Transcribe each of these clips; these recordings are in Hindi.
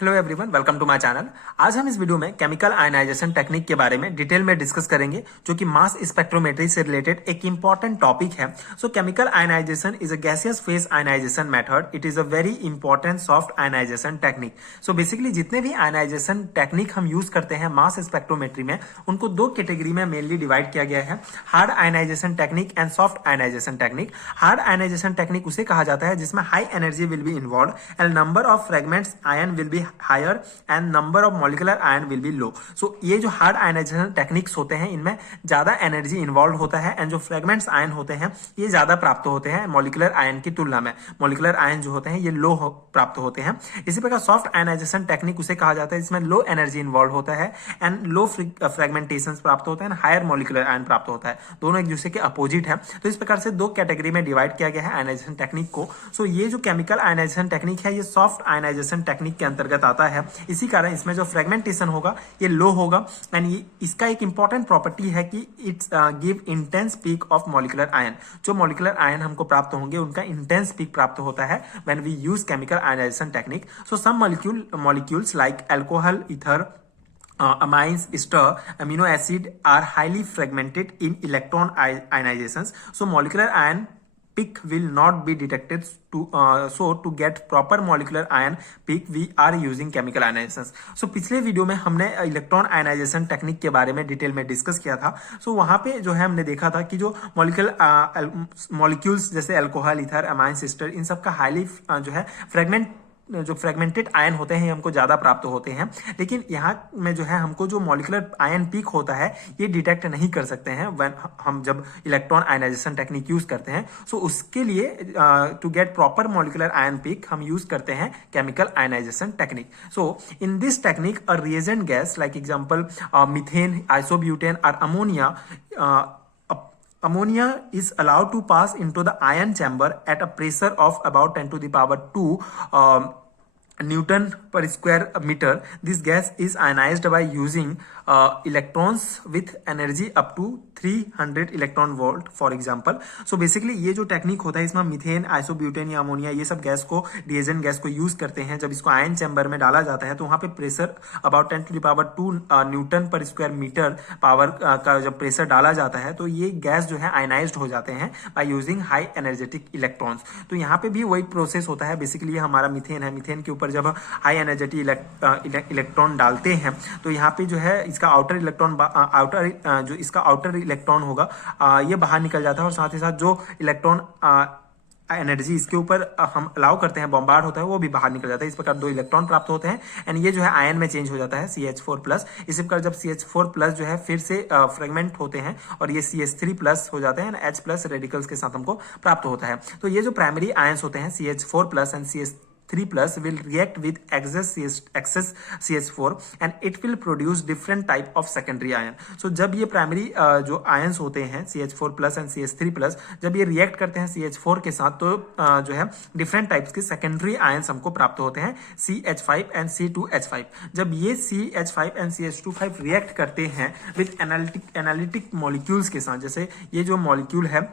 Hello everyone, welcome to my channel. आज हम इस वीडियो में केमिकल आयनाइजेशन टेक्निक के बारे में डिटेल में डिस्कस करेंगे, जो कि मास स्पेक्ट्रोमेट्री से रिलेटेड एक इंपॉर्टेंट टॉपिक है। So chemical ionization is a gaseous phase ionization method. It is a very important soft ionization technique. So basically जितने भी आयनाइजेशन टेक्निक हम यूज करते हैं मास स्पेक्ट्रोमेट्री में, उनको दो कैटेगरी में मेनली डिवाइड किया गया है, hard ionization technique and soft ionization technique. Hard ionization technique उसे कहा जाता है जिसमें high energy will be involve and number of fragments ion will be higher and number of molecular ion will be low. So ये जो हार्ड आयनाइजेशन टेक्निक्स होते हैं, इनमें ज्यादा एनर्जी इन्वॉल्व होता है एंड जो फ्रेगमेंट्स आयन होते हैं ये ज्यादा प्राप्त होते हैं मॉलिक्यूलर आयन की तुलना में। मॉलिक्यूलर आयन जो होते हैं ये लो प्राप्त होते हैं। इसी प्रकार सॉफ्ट आयनाइजेशन टेक्निक उसे कहा जाता है जिसमें लो एनर्जी इन्वॉल्व होता है एंड लो फ्रेगमेंटेशन प्राप्त होता है एंड हायर मॉलिक्यूलर आयन प्राप्त होता है। दोनों एक दूसरे के अपोजिट है। तो इस प्रकार से दो कैटेगरी में डिवाइड किया गया है आयनाइजेशन टेक्निक को। सो ये जो केमिकल आयनाइजेशन टेक्निक है ये सॉफ्ट आयनाइजेशन टेक्निक के अंतर्गत आता है। इसी कारण इसमें जो फ्रेगमेंटेशन होगा ये लो होगा एंड इसका एक इंपॉर्टेंट प्रॉपर्टी है कि it's give intense peak of molecular ion. जो मॉलिक्यूलर आयन हमको प्राप्त होंगे उनका इंटेंस पीक प्राप्त होता है when we use chemical ionization technique. So some molecules like alcohol, ether, amines, ester, amino acid are highly fragmented in electron ionizations. So molecular ion peak will not be detected. So to get proper molecular ion peak we are using chemical ionization. So पिछले वीडियो में हमने इलेक्ट्रॉन आयनाइजेशन टेक्निक के बारे में डिटेल में डिस्कस किया था। सो वहां पे जो है हमने देखा था कि जो मॉलिक्यूल्स जैसे अल्कोहल, ईथर, अमाइंस, एस्टर, इन सब का हाईली जो है फ्रेगमेंटेड आयन होते हैं हमको ज्यादा प्राप्त होते हैं। लेकिन यहाँ में जो है हमको जो मॉलिक्यूलर आयन पीक होता है ये डिटेक्ट नहीं कर सकते हैं व्हेन हम जब इलेक्ट्रॉन आयनाइजेशन टेक्निक यूज करते हैं। सो उसके लिए to get proper molecular ion peak हम यूज करते हैं chemical ionization technique. So in this technique a reagent gas like example methane, isobutane और ammonia ammonia is allowed to pass into the ion chamber at a pressure of about 10 to the power 2 Newton per square meter. This gas is ionized by using electrons with energy up to 300 electron volt for example. So basically ये जो टेक्निक होता है इसमें मीथेन, आइसोब्यूटेन या अमोनिया ये सब गैस को, रिएजेंट गैस को यूज करते हैं। जब इसको आयन चैम्बर में डाला जाता है तो वहां पे pressure about 10 to the power 2 newton per square meter power का जब प्रेशर डाला जाता है तो ये गैस जो है आयनाइज्ड हो जाते हैं by using high energetic electrons. तो यहाँ पे भी वही प्रोसेस होता है। बेसिकली ये हमारा मीथेन है, मीथेन के ऊपर जब हाई एनर्जेटिक इलेक्ट्रॉन डालते हैं तो यहाँ पे जो है इसका आउटर इलेक्ट्रॉन जो इसका आउटर इलेक्ट्रॉन होगा ये बाहर निकल जाता है और साथ ही साथ जो इलेक्ट्रॉन एनर्जी इसके ऊपर हम अलाउ करते हैं, बॉम्बार्ड होता है, वो भी बाहर निकल जाता है। इस प्रकार दो इलेक्ट्रॉन प्राप्त होते हैं एंड ये जो है आयन में चेंज हो जाता है CH4+। इसी प्रकार जब CH4+ जो है फिर से फ्रेगमेंट होते हैं और ये CH3+ हो जाते हैं एंड H+ रेडिकल्स के साथ हमको प्राप्त होता है। तो ये जो प्राइमरी आयंस होते हैं CH4+ and CH3+ will react with excess CH4 and it will produce different type of secondary ion. So जब ये प्राइमरी जो आयंस होते हैं CH4+ एंड CH3+ जब ये रिएक्ट करते हैं CH4 के साथ तो जो है डिफरेंट टाइप्स के सेकेंडरी आयंस हमको प्राप्त होते हैं CH5 एंड C2H5। जब ये CH5 एंड CH25 रिएक्ट करते हैं विद एनालिटिक मॉलिक्यूल्स के साथ, जैसे ये जो मॉलिक्यूल है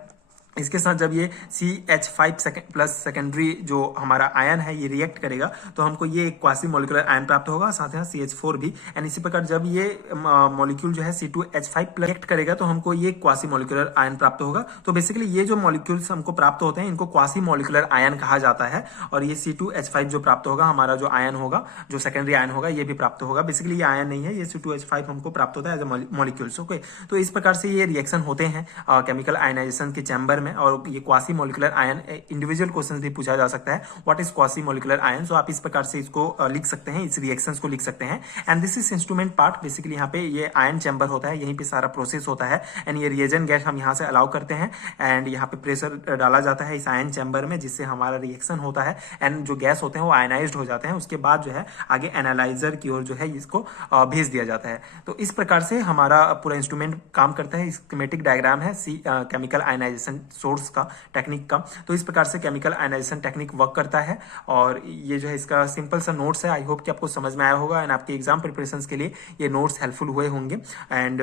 इसके साथ जब ये CH5+ सेकेंडरी जो हमारा आयन है ये रिएक्ट करेगा तो हमको ये एक क्वासी मॉलिक्यूलर आयन प्राप्त होगा, साथ ही साथ CH4 भी। एंड इसी प्रकार जब ये मॉलिक्यूल जो है C2H5+ रिएक्ट करेगा तो हमको ये क्वासी मॉलिक्यूलर आयन प्राप्त होगा। तो बेसिकली ये जो मॉलिक्यूल्स हमको प्राप्त होते हैं इनको क्वासी मॉलिक्यूलर आयन कहा जाता है। और ये C2H5 जो प्राप्त होगा, हमारा जो आयन होगा, जो सेकेंडरी आयन होगा, ये भी प्राप्त होगा। बेसिकली ये आयन नहीं है, ये C2H5 हमको प्राप्त होता है एज ए मॉलिक्यूल्स। ओके, तो इस प्रकार से ये रिएक्शन होते हैं केमिकल आयनाइजेशन के चैम्बर में। और ये quasi molecular ion individual question भी पूछा जा सकता है, what is quasi molecular ion. So आप इस प्रकार से इसको लिख सकते हैं, इस रिएक्शंस को लिख सकते हैं। And this is instrument part. Basically यहाँ पे ये आयन चैम्बर होता है, यहीं पे सारा प्रोसेस होता है एंड ये रिएजेंट गैस हम यहाँ से अलाउ करते हैं एंड यहाँ पे प्रेशर डाला जाता है इस आयन चैम्बर में जिससे हमारा रिएक्शन होता है एंड जो गैस होते हैं वो आयनाइज्ड हो जाते हैं। उसके बाद जो है आगे एनालाइजर की ओर जो है इसको भेज दिया जाता है। तो इस प्रकार से हमारा पूरा इंस्ट्रूमेंट काम करता है। स्कीमेटिक डायग्राम है केमिकल आयनाइजेशन सोर्स का, टेक्निक का। तो इस प्रकार से केमिकल आयनाइजेशन टेक्निक वर्क करता है और ये जो है इसका सिंपल सा नोट्स है। आई होप कि आपको समझ में आया होगा एंड आपके एग्जाम प्रिपरेशन के लिए ये नोट्स हेल्पफुल हुए होंगे। एंड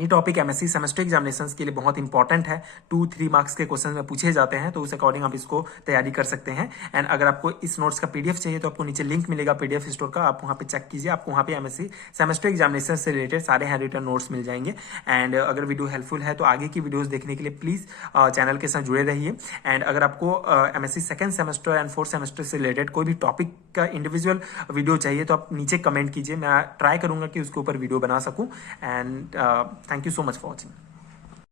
ये टॉपिक एमएससी सेमेस्टर एग्जामिनेशंस के लिए बहुत इंपॉर्टेंट है। 2-3 मार्क्स के क्वेश्चन में पूछे जाते हैं, तो उस अकॉर्डिंग आप इसको तैयारी कर सकते हैं। एंड अगर आपको इस नोट्स का पीडीएफ चाहिए तो आपको नीचे लिंक मिलेगा पीडीएफ स्टोर का, आप वहाँ पे चेक कीजिए, आपको वहाँ पे एमएससी सेमेस्टर एग्जामिनेशन से रिलेटेड सारे हैंड रिटन नोट्स मिल जाएंगे। एंड अगर वीडियो हेल्पफुल है तो आगे की वीडियोज देखने के लिए प्लीज चैनल के साथ जुड़े रहिए। एंड अगर आपको MSc second semester and fourth semester से रिलेटेड कोई भी टॉपिक का इंडिविजुअल वीडियो चाहिए तो आप नीचे कमेंट कीजिए, मैं ट्राई करूंगा कि उसके ऊपर वीडियो बना सकूं। And thank you so much for watching.